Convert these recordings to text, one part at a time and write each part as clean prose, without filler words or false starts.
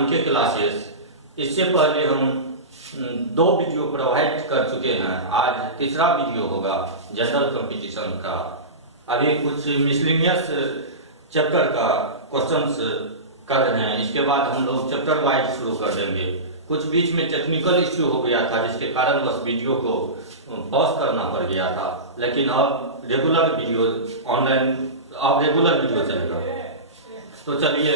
अंके classes, इससे पहले हम 2 वीडियो प्रोवाइड कर चुके हैं। आज तीसरा वीडियो होगा जनरल कंपटीशन का। अभी कुछ मिसलिनियस चैप्टर का क्वेश्चंस कर रहे हैं, इसके बाद हम लोग चैप्टर वाइज शुरू कर देंगे। कुछ बीच में टेक्निकल इश्यू हो गया था जिसके कारण बस वीडियो को पॉज करना पड़ गया था, लेकिन अब रेगुलर वीडियो ऑनलाइन, अब रेगुलर वीडियो चलेगा। तो चलिए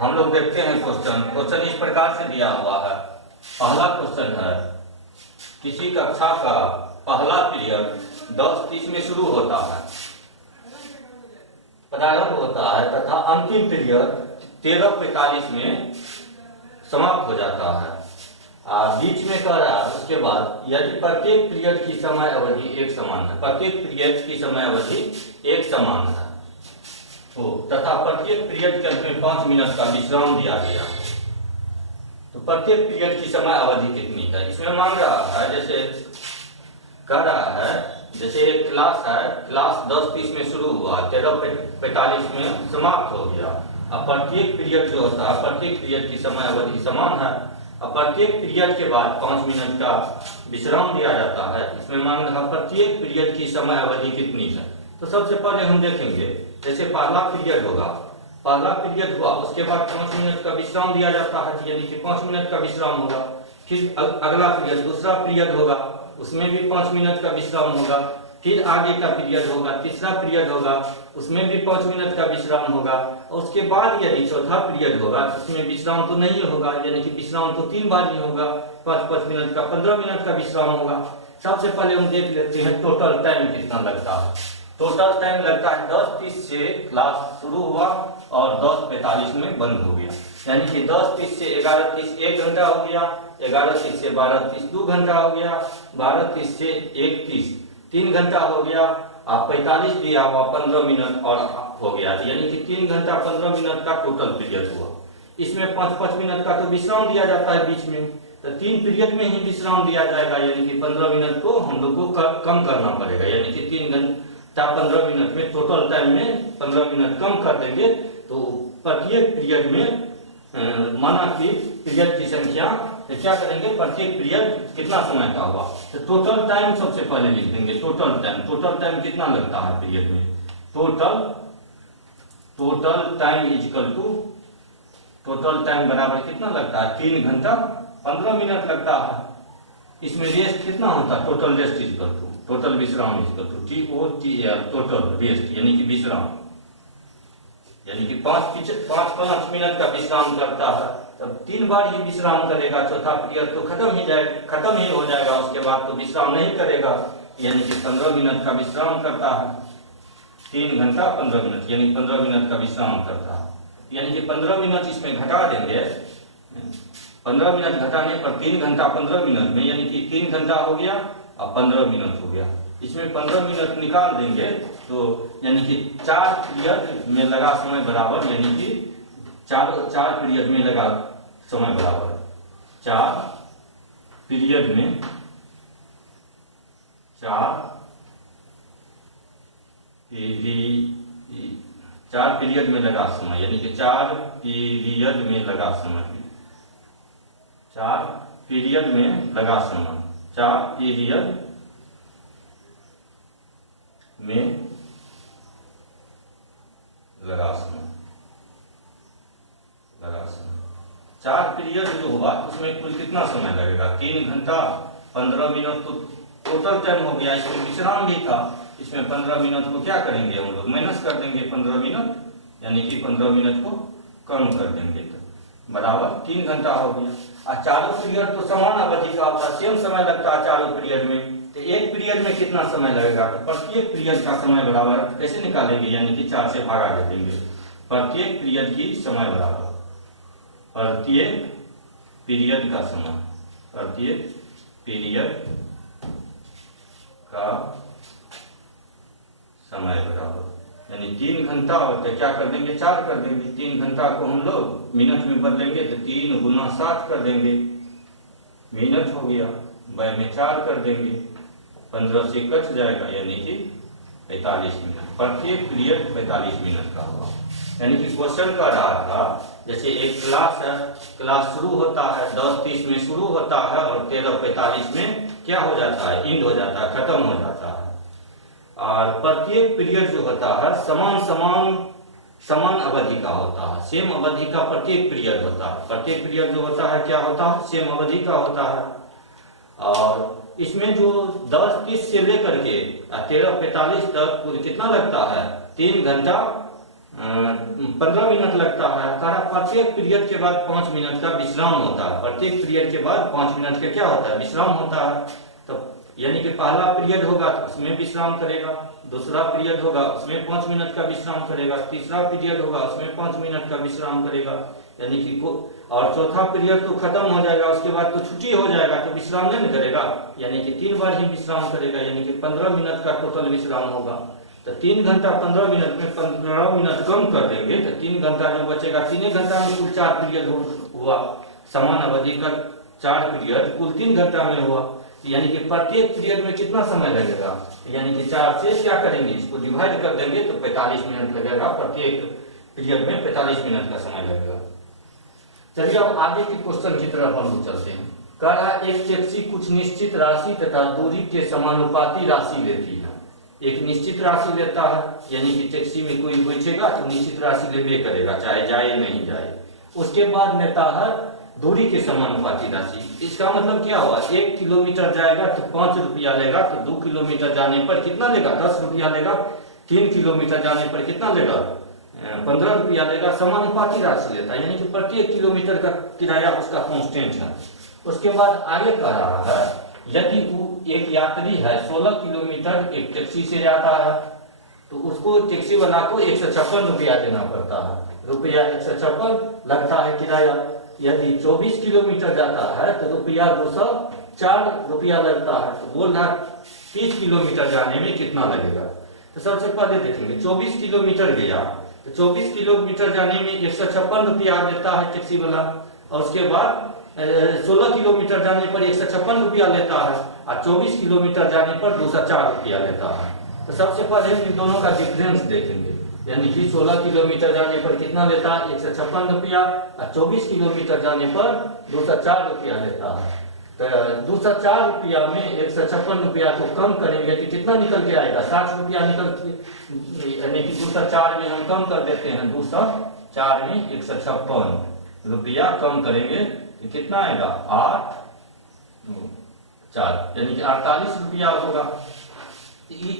हम लोग देखते हैं क्वेश्चन इस प्रकार से दिया हुआ है। पहला क्वेश्चन है, किसी कक्षा का पहला पीरियड 10:30 में शुरू होता है, प्रारंभ होता है तथा अंतिम पीरियड 13:45 में समाप्त हो जाता है। बीच में कह रहा है उसके बाद यदि प्रत्येक पीरियड की समय अवधि एक समान है, प्रत्येक पीरियड की समय अवधि एक समान है तथा प्रत्येक पीरियड के अंत में 5 मिनट का विश्राम दिया गया, तो प्रत्येक पीरियड की समय अवधि कितनी है? इसमें मांग रहा है, जैसे कह रहा है, जैसे एक क्लास है, क्लास 10:30 में शुरू हुआ, 13:45 में समाप्त हो गया। अब प्रत्येक पीरियड जो होता है, प्रत्येक पीरियड की समय अवधि समान है। अब प्रत्येक पीरियड के बाद 5 मिनट का विश्राम दिया जाता है। इसमें मांग रहा प्रत्येक पीरियड की समय अवधि कितनी है। तो सबसे पहले हम देखेंगे, जैसे पहला पीरियड होगा, पहला पीरियड हुआ, उसके बाद 5 मिनट का विश्राम दिया जाता है, यानी कि 5 मिनट का विश्राम होगा। फिर अगला पीरियड, दूसरा पीरियड होगा, उसमें भी 5 मिनट का विश्राम होगा। फिर आगे का पीरियड होगा, तीसरा पीरियड होगा, उसमें भी 5 मिनट का विश्राम होगा। और उसके बाद यदि चौथा पीरियड होगा, उसमें विश्राम तो नहीं होगा, यानी कि विश्राम तो 3 बार ही होगा, 5-5 मिनट का, 15 मिनट का विश्राम होगा। सबसे पहले हम देख लेते हैं टोटल टाइम कितना लगता है। टोटल टाइम लगता है 10:30 से क्लास शुरू हुआ और 10:45 में बंद हो गया, यानी कि 10:30 से 11:30 1 घंटा हो गया, 11:30 से 12:30 2 घंटा हो गया, 12:30 से 1:30 3 घंटा हो गया, 45 दिया हुआ 15 मिनट और हो गया, यानी कि 3 घंटा 15 मिनट का टोटल पीरियड हुआ। इसमें 5-5 मिनट का तो विश्राम दिया जाता है बीच में, तो 3 पीरियड में ही विश्राम दिया जाएगा, यानी कि 15 मिनट को हम लोग को कम करना पड़ेगा, यानी कि 3 घंटा 15 मिनट में, टोटल टाइम में 15 मिनट कम कर देंगे। तो प्रत्येक पीरियड में माना कि पीरियड की संख्या, तो क्या करेंगे, प्रत्येक पीरियड कितना समय का हुआ, तो टोटल टाइम सबसे पहले लिख देंगे। टोटल टाइम कितना लगता है पीरियड में, total time equal to, total time बराबर कितना लगता है, 3 घंटा 15 मिनट लगता है। इसमें रेस्ट कितना होता है, total rest equal to, total विश्राम equal to TOTL, total rest यानी कि विश्राम, यानी कि 5 मिनट का विश्राम करता है, तब 3 बार ही विश्राम करेगा, चौथा पीरियड तो खत्म ही हो जाएगा, उसके बाद तो विश्राम नहीं करेगा, यानी कि 15 मिनट का विश्राम करता है। 3 घंटा 15 मिनट यानी 15 मिनट का विश्राम करता है, यानी कि 15 मिनट इसमें घटा देंगे। 15 मिनट घटाने पर 3 घंटा 15 मिनट में, यानी कि 3 घंटा हो गया और 15 मिनट हो गया। इसमें 15 मिनट निकाल देंगे तो यानी कि 4 पीरियड में लगा समय बराबर, यानी कि 4 पीरियड में लगा समय बराबर, 4 पीरियड में 4 पीरियड में लगा समय, यानी कि 4 पीरियड में लगा समय, 4 पीरियड में लगा समय, 4 पीरियड में लगा समय, 4 पीरियड जो हुआ उसमें कुल कितना समय लगेगा, 3 घंटा 15 मिनट तो टोटल टाइम हो गया। इसमें विश्राम भी था, इसमें 15 मिनट को क्या करेंगे हम लोग, माइनस कर देंगे 15 मिनट, यानी कि 15 मिनट को कम कर देंगे, तो बराबर 3 घंटा हो गया। और चारों पीरियड तो समान अवधि का होता है, सेम समय लगता है चारों पीरियड में, तो एक पीरियड में कितना समय लगेगा, तो प्रत्येक पीरियड का समय बराबर कैसे निकालेंगे, यानी कि 4 से भागा दे देंगे। प्रत्येक पीरियड की समय बराबर प्रत्येक पीरियड का समय, प्रत्येक पीरियड का समय बराबर, यानी 3 घंटा होता है, क्या कर देंगे 4 कर देंगे। 3 घंटा को हम लोग मिनट में बदलेंगे तो 3 गुना 7 कर देंगे, मिनट हो गया, बाय में 4 कर देंगे, 15 से कट जाएगा, यानी कि 45 मिनट। प्रत्येक पीरियड 45 मिनट का होगा। यानी कि क्वेश्चन का रहा था जैसे एक क्लास है, क्लास शुरू होता है 10:30 में शुरू होता है और 13:45 में क्या हो जाता है, इंड हो जाता है, खत्म हो जाता है। और प्रत्येक पीरियड जो होता है समान अवधि का होता है, सेम अवधि का प्रत्येक पीरियड होता है। प्रत्येक पीरियड जो होता है क्या होता है, सेम अवधि का होता है। और इसमें जो 10:30 से लेकर के 13:45 तक कुल कितना लगता है, 3 घंटा 15 मिनट लगता है। प्रत्येक पीरियड के बाद 5 मिनट का विश्राम होता है। प्रत्येक पीरियड के बाद 5 मिनट का क्या होता है, विश्राम होता है। तो यानी कि पहला पीरियड होगा तो उसमें विश्राम करेगा, दूसरा पीरियड होगा उसमें 5 मिनट का विश्राम करेगा, तीसरा पीरियड होगा उसमें 5 मिनट का विश्राम करेगा, यानी कि और चौथा पीरियड तो खत्म हो जाएगा, उसके बाद तो छुट्टी हो जाएगा, तो विश्राम नहीं करेगा, यानी कि 3 बार ही विश्राम करेगा, यानी कि 15 मिनट का टोटल विश्राम होगा। तो 3 घंटा 15 मिनट में 15 मिनट कम कर देंगे तो 3 घंटा जो बचेगा, 3 घंटा में कुल 4 पीरियड हुआ, समान अवधि का 4 पीरियड कुल 3 घंटा में हुआ। यानी कि प्रत्येक पीरियड में कितना समय लगेगा, यानी कि 4 से क्या करेंगे, इसको डिवाइड कर देंगे तो 45 मिनट लगेगा। प्रत्येक पीरियड में 45 मिनट का समय लगेगा। चलिए अब आगे के क्वेश्चन की तरफ हम लोग चलते हैं। कह रहा है एक टैक्सी कुछ निश्चित राशि तथा दूरी के समानुपाती राशि लेती है। एक निश्चित राशि लेता है, यानी कि टैक्सी में कोई बैठेगा तो निश्चित राशि लेबे करेगा, चाहे जाए नहीं जाए। उसके बाद लेता है दूरी के समानुपाती राशि। इसका मतलब क्या हुआ, 1 किलोमीटर जाएगा तो 5 रुपया लेगा, तो 2 किलोमीटर जाने पर कितना लेगा, 10 रुपया लेगा, 3 किलोमीटर जाने पर कितना लेगा, 15 रुपया लेगा। समानुपाती राशि लेता है, यानी कि प्रत्येक किलोमीटर का किराया उसका कांस्टेंट है। उसके बाद आगे कह रहा है यदि वो एक यात्री है 16 किलोमीटर एक टैक्सी से जाता है तो उसको टैक्सी वाला को 156 रुपया देना पड़ता है, रुपया 156 लगता है किराया। यदि 24 किलोमीटर जाता है तो रुपया 204 रुपया लगता है। तो बोल रहा 30 किलोमीटर जाने में कितना लगेगा। तो सबसे पहले देखेंगे 24 किलोमीटर गया तो 24 किलोमीटर जाने में 156 रुपया देता है टैक्सी वाला, और उसके बाद 16 किलोमीटर जाने पर 156 रुपया लेता है और 24 किलोमीटर जाने पर 204 रुपया लेता है। तो सबसे पहले इन दोनों का डिफरेंस देखेंगे, यानी कि 16 किलोमीटर जाने पर कितना लेता है, 156 रुपया, और 24 किलोमीटर जाने पर 204 रुपया लेता है। तो 204 रुपया में 156 रुपया को कम करेंगे तो कितना निकल के आएगा, 60 रुपया निकल के, यानी कि 204 में हम कम कर देते हैं, 204 में 156 रुपया कम करेंगे तो कितना आएगा, 8 4, यानी कि 48 रुपया होगा।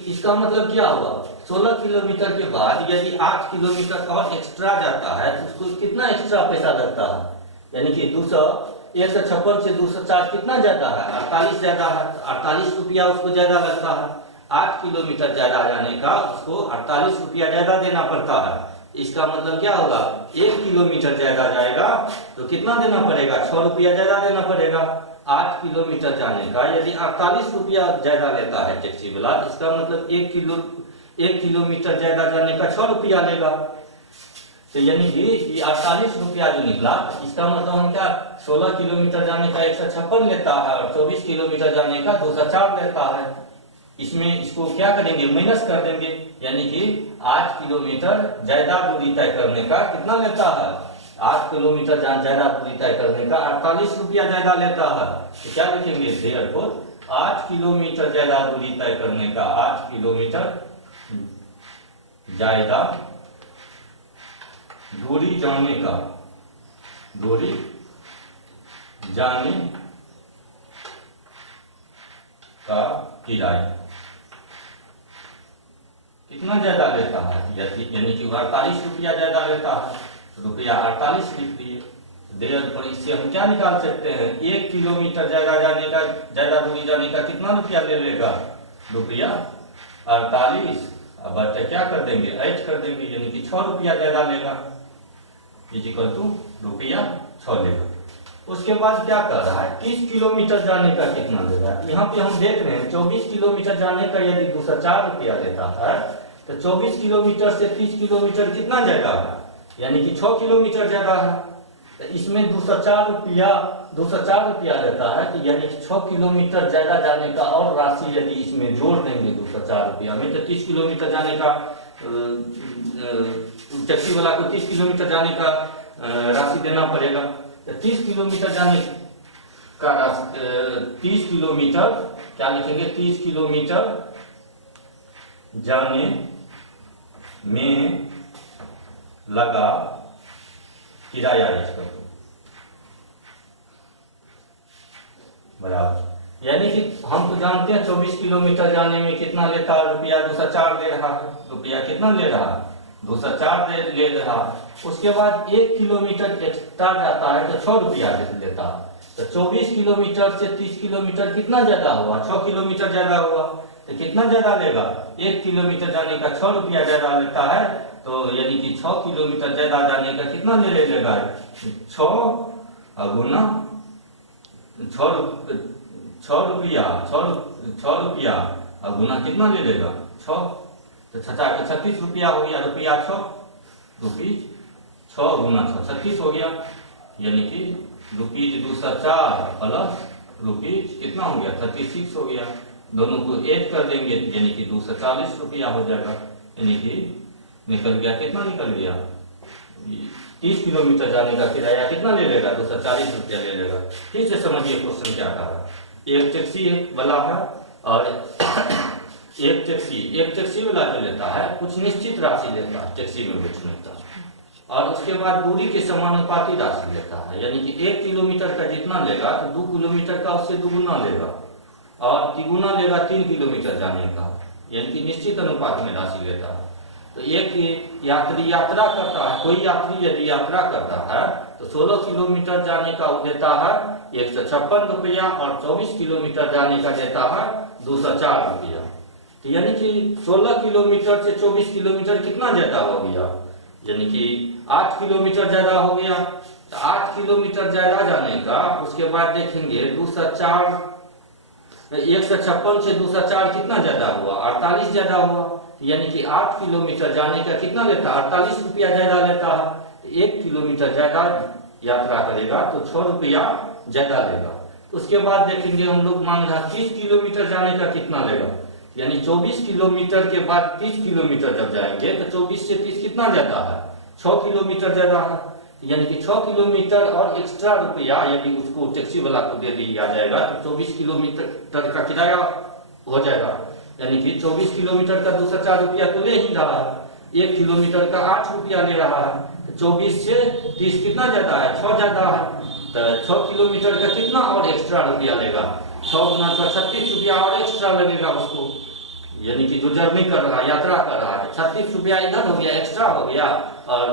इसका मतलब क्या हुआ, 16 किलोमीटर के बाद यदि 8 किलोमीटर और एक्स्ट्रा जाता है तो उसको कितना एक्स्ट्रा पैसा लगता है, यानी कि 156 से 204 कितना ज्यादा है, 48 ज्यादा है, 48 रुपया उसको ज्यादा लगता है। 8 किलोमीटर ज्यादा जाने का उसको 48 रुपया ज्यादा देना पड़ता है। इसका मतलब क्या होगा, 1 किलोमीटर ज्यादा जाएगा तो कितना देना पड़ेगा, 6 रुपया ज्यादा देना पड़ेगा। 8 किलोमीटर जाने का यदि 48 रुपया ज्यादा लेता है टैक्सी वाला, इसका मतलब 1 किलोमीटर ज्यादा जाने का 6 रुपया लेगा। तो यानी कि 48 रुपया जो निकला, इसका मतलब हम क्या, 16 किलोमीटर जाने का 156 लेता है और 24 किलोमीटर जाने का 204 लेता है। इसमें इसको क्या करेंगे, माइनस कर देंगे, यानी कि 8 किलोमीटर ज्यादा दूरी तय करने का कितना लेता है, 8 किलोमीटर ज्यादा दूरी तय करने का 48 रुपया ज्यादा लेता है। तो क्या लिखेंगे, देयरफॉर 8 किलोमीटर ज्यादा दूरी तय करने का, 8 किलोमीटर ज्यादा दूरी जाने का, दूरी जाने का किराया कितना ज्यादा लेता है, यानी कि 48 रुपया ज्यादा लेता है, रुपया 48 लिख दिए। देयरफॉर इससे हम क्या निकाल सकते हैं, 1 किलोमीटर ज्यादा जाने का, ज्यादा दूरी जाने का कितना रुपया ले लेगा, रुपया 48, अब क्या कर देंगे, 8 कर देंगे, यानी कि 6 रुपया ज्यादा लेगा, इक्वल टू रुपया 6 लेगा। उसके बाद क्या कर रहा है, 30 किलोमीटर जाने का कितना लेगा। यहाँ पे हम देख रहे हैं 24 किलोमीटर जाने का यदि 204 रुपया लेता है तो 24 किलोमीटर से 30 किलोमीटर कितना ज्यादा है, यानी कि 6 किलोमीटर ज्यादा है। तो इसमें 204 रुपया लेता है, तो यानी कि 6 किलोमीटर ज्यादा जाने का और राशि यदि इसमें जोड़ देंगे 204 रुपया में, तो 30 किलोमीटर जाने का टैक्सी वाला को 30 किलोमीटर जाने का राशि देना पड़ेगा। तो 30 किलोमीटर जाने का 30 किलोमीटर क्या लिखेंगे, 30 किलोमीटर जाने में लगा किराया इसका बराबर, यानी कि हम तो जानते हैं 24 किलोमीटर जाने में कितना लेता है रुपया, 204 दे रहा है। रुपया कितना ले रहा है, 204 ले रहा। उसके बाद 1 किलोमीटर एक्स्ट्रा जाता है तो 6 रुपया लेता है। तो 24 किलोमीटर से 30 किलोमीटर कितना ज्यादा हुआ, 6 किलोमीटर ज्यादा हुआ। तो कितना ज्यादा लेगा, 1 किलोमीटर जाने का 6 रुपया ज्यादा लेता है। तो यानी कि 6 किलोमीटर ज्यादा जाने का कितना ले लेगा, 6 गुना 6 रुपया और गुना कितना ले लेगा, 6। तो 36 रुपया हो गया, रुपया 6 गुना 6 36 हो गया। यानी कि रुपीज 204 प्लस रुपीज कितना हो गया, 36 हो गया। दोनों को ऐड कर देंगे यानी कि 240 रुपया हो जाएगा। यानी कि निकल गया, कितना निकल गया, 30 किलोमीटर जाने का किराया कितना ले लेगा, 240 रुपया ले लेगा। ठीक से समझिए क्वेश्चन क्या कहा। एक टैक्सी वाला है और एक टैक्सी वाला जो लेता है कुछ निश्चित राशि लेता है टैक्सी में बैठने का, और उसके बाद दूरी के समानुपाती राशि लेता है। यानी कि 1 किलोमीटर का जितना लेगा तो 2 किलोमीटर का उससे दुगुना लेगा, और तिगुना लेगा 3 किलोमीटर जाने का, यानी कि निश्चित अनुपात में राशि लेता है। तो एक यात्री यात्रा करता है, कोई यात्री यदि यात्रा करता है तो 16 किलोमीटर जाने का वो देता है 156 रुपया, और 24 किलोमीटर जाने का देता है 204 रुपया। तो यानी कि 16 किलोमीटर से 24 किलोमीटर कितना ज्यादा हो गया, यानी कि 8 किलोमीटर ज्यादा हो गया। तो 8 किलोमीटर ज्यादा जाने का उसके बाद देखेंगे 204, 156 से 204 कितना ज्यादा हुआ, 48 ज्यादा हुआ। यानी कि 8 किलोमीटर जाने का कितना लेता है, 48 रुपया ज्यादा लेता है। 1 किलोमीटर ज्यादा यात्रा करेगा तो 6 रुपया ज्यादा लेगा। उसके बाद देखेंगे हम लोग मांग रहा 30 किलोमीटर जाने का कितना लेगा, यानी 24 किलोमीटर के बाद 30 किलोमीटर जब जाएंगे तो 24 से 30 कितना ज्यादा है, 6 किलोमीटर ज्यादा है। यानी कि 6 किलोमीटर और एक्स्ट्रा रुपया यदि उसको टैक्सी वाला को दे दिया जाएगा तो 24 किलोमीटर का किराया हो जाएगा। यानी कि 24 किलोमीटर का 204 रुपया तो ले ही रहा है, 1 किलोमीटर का 8 रुपया ले रहा है। तो 24 से 30 कितना ज्यादा है, 6 ज्यादा है। तो 6 किलोमीटर का कितना और एक्स्ट्रा रुपया लेगा, 6 गुना 6 36 रुपया और एक्स्ट्रा लगेगा उसको। यानी कि जो जर्नी कर रहा है, यात्रा कर रहा है, 36 रुपया इधर हो गया, एक्स्ट्रा हो गया, और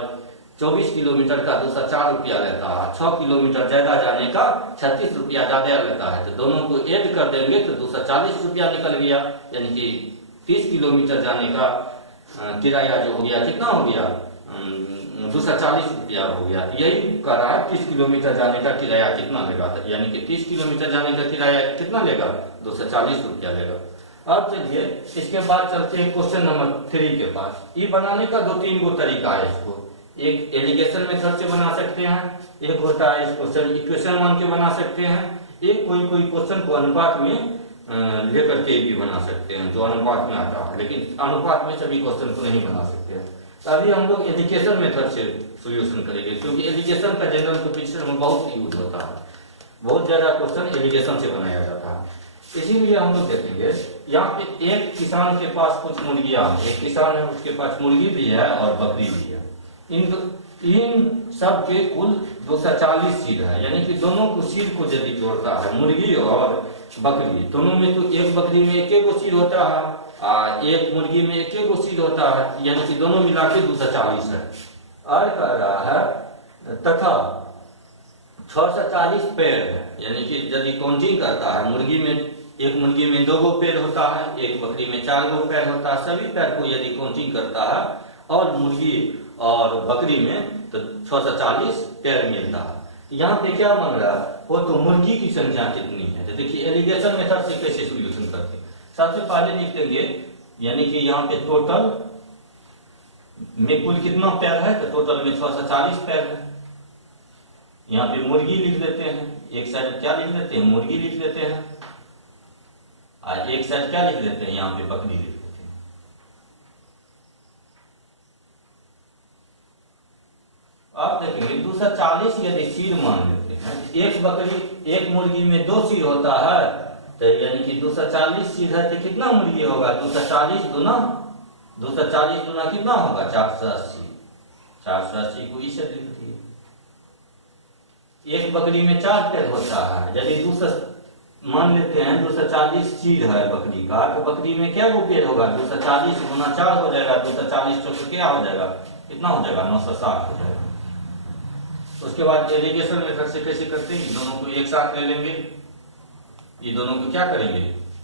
24 किलोमीटर का 204 रुपया लेता है। 6 किलोमीटर ज्यादा जाने का 36 रुपया ज्यादा लेता है। तो दोनों को ऐड कर देंगे तो 240 रुपया निकल गया। यानी कि 30 किलोमीटर जाने का किराया जो हो गया कितना हो गया, 240 रुपया हो गया। यही कह रहा है 30 किलोमीटर जाने का किराया कितना लेगा, यानी कि 30 किलोमीटर जाने का किराया कितना लेगा, 240 रुपया लेगा। अब चलिए इसके बाद चलते हैं क्वेश्चन नंबर 3 के पास। ये बनाने का 2-3 गो तरीका है। इसको एक एलिगेशन मेथड से बना सकते हैं, एक होता है इसको इक्वेशन मान के बना सकते हैं, एक कोई क्वेश्चन को अनुपात में लेकर के भी बना सकते हैं जो अनुपात में आता है, लेकिन अनुपात में सभी क्वेश्चन को नहीं बना सकते। तो अभी हम लोग एलिगेशन मेथड से सोल्यूशन करेंगे, क्योंकि एलिगेशन का जनरल कंपटीशन में बहुत यूज होता है, बहुत ज्यादा क्वेश्चन एलिगेशन से बनाया जाता है। इसीलिए हम लोग देखेंगे यहाँ पे एक किसान के पास कुछ मुर्गियां, एक किसान है उसके पास मुर्गी भी है और बकरी भी है। इन सब के कुल 240 सील है, यानी कि दोनों को सील को यदि जोड़ता है, मुर्गी और बकरी दोनों में, तो एक बकरी में एक गो सील होता है, एक मुर्गी में एक गो सील होता है, यानी कि दोनों मिला के 240 है। और कह रहा है तथा 640 पैर है, यानी कि यदि काउंटिंग करता है, मुर्गी में एक मुर्गी में 2 गो पैर होता है, एक बकरी में 4 गो पैर होता है, सभी पैर को यदि काउंटिंग करता है और मुर्गी और बकरी में तो 640 पैर मिलता है। यहाँ पे क्या मांग रहा है, वो तो मुर्गी की संख्या कितनी है। तो देखिए एलिगेशन मेथड से कैसे सोल्यूशन करते हैं। सबसे पहले लिख देंगे, यानी कि यहाँ पे टोटल में कुल कितना पैर है, तो टोटल में 640 पैर है। यहाँ पे मुर्गी लिख देते हैं, एक साइड क्या लिख देते हैं, मुर्गी लिख देते हैं, और एक साइड क्या लिख देते हैं, यहाँ पे बकरी लिख देते हैं। अब देखेंगे 240 यदि सिर मान लेते हैं, एक मुर्गी में 2 सिर होता है, तो यानी कि 240 सिर है तो कितना मुर्गी होगा? 240 गुना कितना होगा? 480। 480 को इसे लिख दिए। एक बकरी में 4 पैर होता है, यदि 200 मान लेते हैं 240 सिर है बकरी का, तो बकरी में क्या वो पैर होगा? 240 गुना 4 हो जाएगा, 240 चौक क्या हो जाएगा? कितना हो जाएगा? 960 हो जाएगा। उसके बाद एलिगेशन मेथड से कैसे करते हैं? दोनों को एक साथ ले लेंगे, ये दोनों को क्या करेंगे?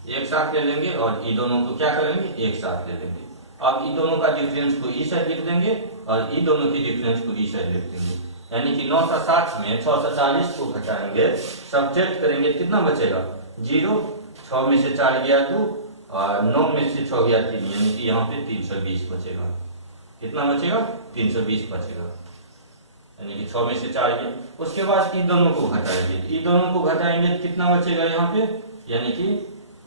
एक साथ ले लेंगे, और ये दोनों को क्या करेंगे? एक साथ ले लेंगे। अब ये दोनों का डिफरेंस को ई साइड लिख देंगे, और ये दोनों की डिफरेंस को ई साइड लिख देंगे। यानी कि 960 में 640 को घटाएंगे, सब्ट्रैक्ट करेंगे, कितना बचेगा? 0। 6 में से 4 गया 2, और 9 में से 6 गया 3, यानी कि यहाँ पे 320 बचेगा। कितना बचेगा? 320 बचेगा, यानी कि 6 में से 4 गया। उसके बाद इन दोनों को घटाएंगे, इन दोनों को घटाएंगे तो कितना बचेगा यहाँ पे? यानी कि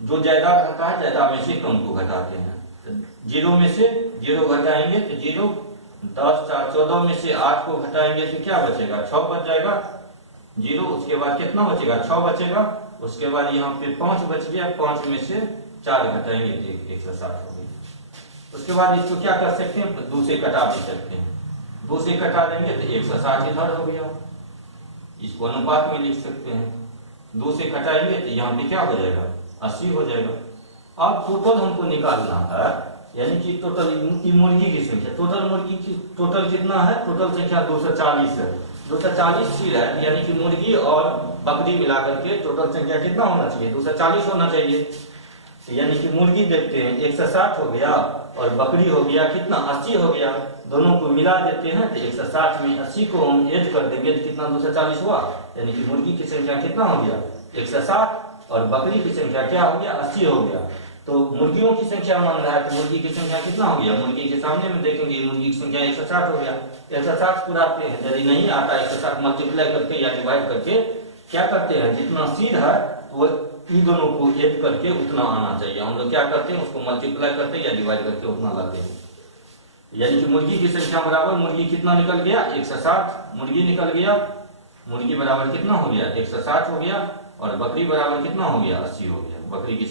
जो ज्यादा घटा है, ज्यादा में से कम को घटाते हैं, तो 0 में से 0 घटाएंगे तो 0, 10 4 14 में से 8 को घटाएंगे तो क्या बचेगा? 6 बच जाएगा 0। उसके बाद कितना बचेगा? 6 बचेगा। उसके बाद यहाँ पे 5 बच गया, 5 में से 4 घटाएंगे तो 160 हो गई। उसके बाद इसको क्या कर सकते हैं? 2 से कटा भी सकते हैं, 2 से कटा देंगे तो 160 इधर हो गया। इसको अनुपात में लिख सकते हैं, 2 से घटाएंगे तो यहाँ पे क्या हो जाएगा? 80 हो जाएगा। अब टोटल हमको निकालना है, यानी कि टोटल मुर्गी की संख्या, टोटल मुर्गी की टोटल कितना है? टोटल संख्या 240 है। 240 सिर है, यानी कि मुर्गी और बकरी मिलाकर के टोटल संख्या कितना होना चाहिए? 240 होना चाहिए। यानी कि मुर्गी देखते हैं 160 हो गया, और बकरी हो गया कितना? 80 हो गया। दोनों को मिला देते हैं तो 160 में 80 को हम ऐड कर देंगे तो कितना? 240 हुआ। यानी कि मुर्गी की संख्या कितना हो गया? 160, और बकरी की संख्या क्या हो गया? 80 हो गया। तो मुर्गियों की संख्या मान रहा है, तो मुर्गी की संख्या कितना हो गया? मुर्गी के सामने में देखेंगे, मुर्गी की संख्या 160 हो गया। 160 पुराते हैं, यदि नहीं आता 160 मल्टीप्लाई करके या डिवाइड करके क्या करते हैं? जितना सिर है वो इन दोनों को ऐड करके उतना आना चाहिए। हम लोग क्या करते हैं? उसको मल्टीप्लाई करते हैं या डिवाइड करके उतना लाते हैं। यानी कि मुर्गी की संख्या बराबर मुर्गी कितना निकल गया? 160 मुर्गी निकल गया। मुर्गी बराबर कितना हो गया? 160 हो गया, और बकरी बराबर कितना हो गया? 80 हो गया। बकरी की